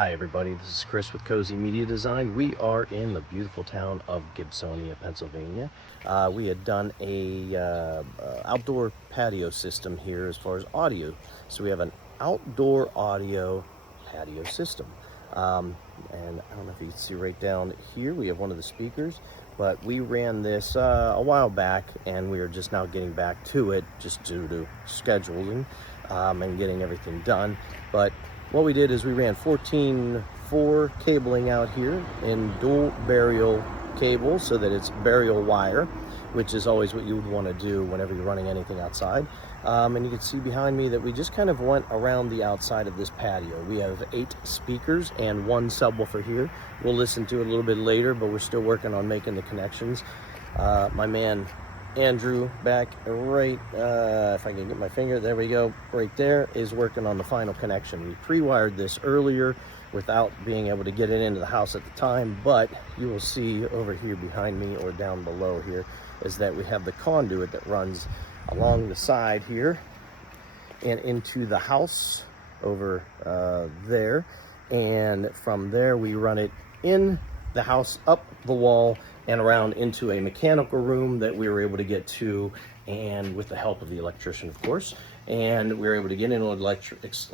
Hi everybody, this is Chris with Kozi Media Design. We are in the beautiful town of Gibsonia, Pennsylvania. We had done a outdoor patio system here as far as audio. So we have an outdoor audio patio system. And I don't know if you can see right down here, we have one of the speakers, but we ran this a while back and we are just now getting back to it just due to scheduling and getting everything done. But what we did is we ran 14-4 cabling out here in dual burial cable so that it's burial wire, which is always what you would want to do whenever you're running anything outside. And you can see behind me that we just kind of went around the outside of this patio. We have 8 speakers and 1 subwoofer here. We'll listen to it a little bit later, but we're still working on making the connections. My man Andrew back right, if I can get my finger, there we go, right there, is working on the final connection. We pre-wired this earlier without being able to get it into the house at the time, but you will see over here behind me or down below here is that we have the conduit that runs along the side here and into the house over there, and from there we run it in the house, up the wall, and around into a mechanical room that we were able to get to, and with the help of the electrician, of course. And we were able to get into an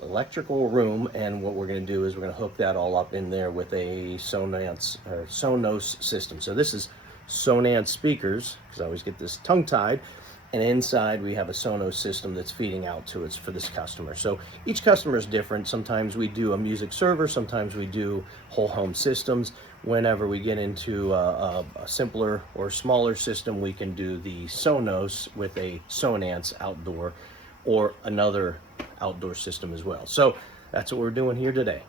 electrical room, and what we're going to do is we're going to hook that all up in there with a Sonos system. So this is Sonos speakers, because I always get this tongue-tied. And inside we have a Sonos system that's feeding out to us for this customer. So each customer is different. Sometimes we do a music server, sometimes we do whole home systems. Whenever we get into a simpler or smaller system, we can do the Sonos with a Sonos outdoor or another outdoor system as well. So that's what we're doing here today.